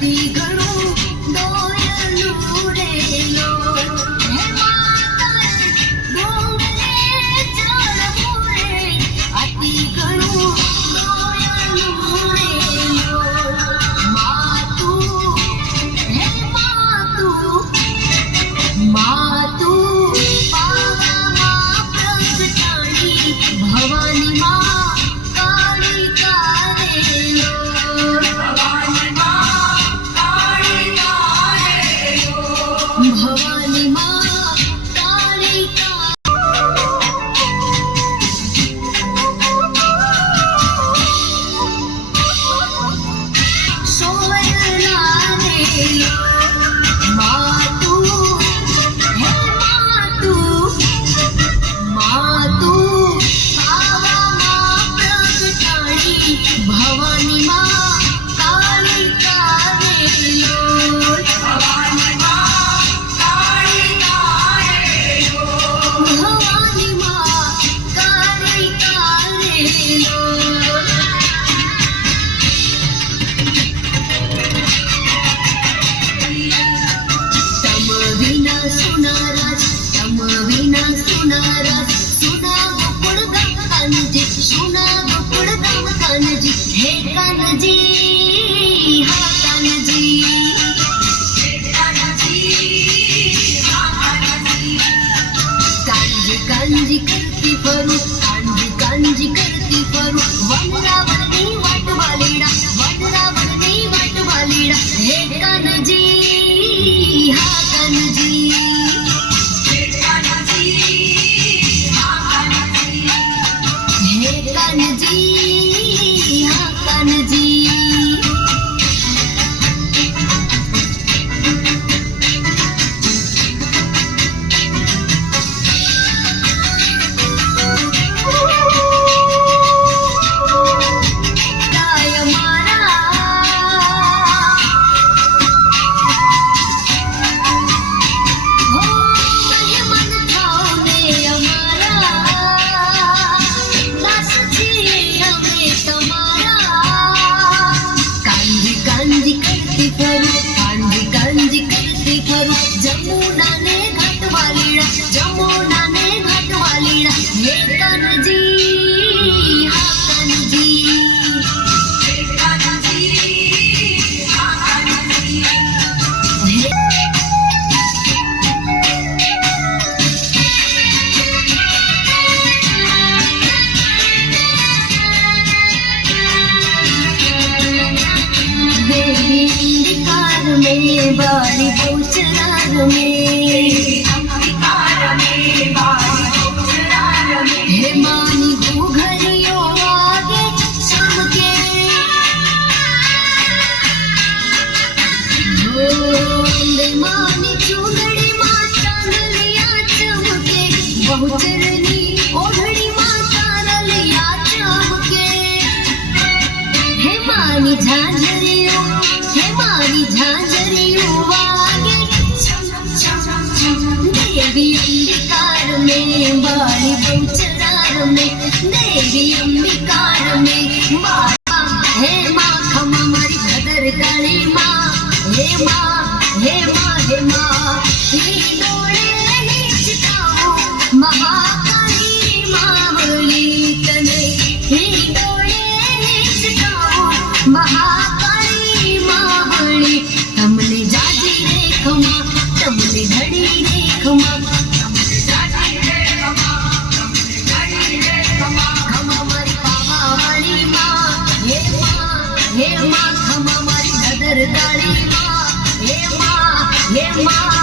અતિ ઘણું દોયલું રે લોલ હે માતા ડોંગરે ચડવું રે અતિ ઘણું દોયલું રે લોલ માતું હે માતું પાવામાં પ્રગટાણી ભવાની માં કાળિકા રે લોલ ભવાની માં કાળિકા સોયલા રે માતું હે માતું પાવામાં પ્રગટાણી ભવાની માં કાળિકા રે લોલ ભવાની માં કાળિકા રે લોલ તમ વિના સુનારાજ સુના ગોકુળ ગામ કાનજી હે કાનજી હા કાનજી કાનજી કરતી ફરું વનરાવણની વાટ વાલીડા હે કાનજી હા કાનજી હે કાનજી હા કાનજી ગાય મારા હો મહેમાન થાઓ ને અમારા દાસ છીએ અમે તમારા કાંજી કરતી ફરું જમુનાને ઘાટ વાલીડા હે કાનજી હા કાનજી देवी अंबिकार में बाड़ी बहुचरार में हे मानी घुघरियों आगे चमके ढोल मानी चुगड़ी माँ चांदलिया चमके बहुचरनी ओढ़ड़ी माँ चांदलिया चमके हे मानी झांझरियों वागे देवी अंबिकार में बाड़ी बहुचरार में देवी अंबिकार में हे माँ खमा मारी भदर काली माँ हे माँ डोळे हिचकाओ महाकाली मावली तने ही डोळे हिचकाओ महाकाली मावली तमने जाजी रे खमा तमने घड़ी रे खमा खमा मारी पावा वाली माँ हे माँ खमा मारी भदर काली माँ हे माँ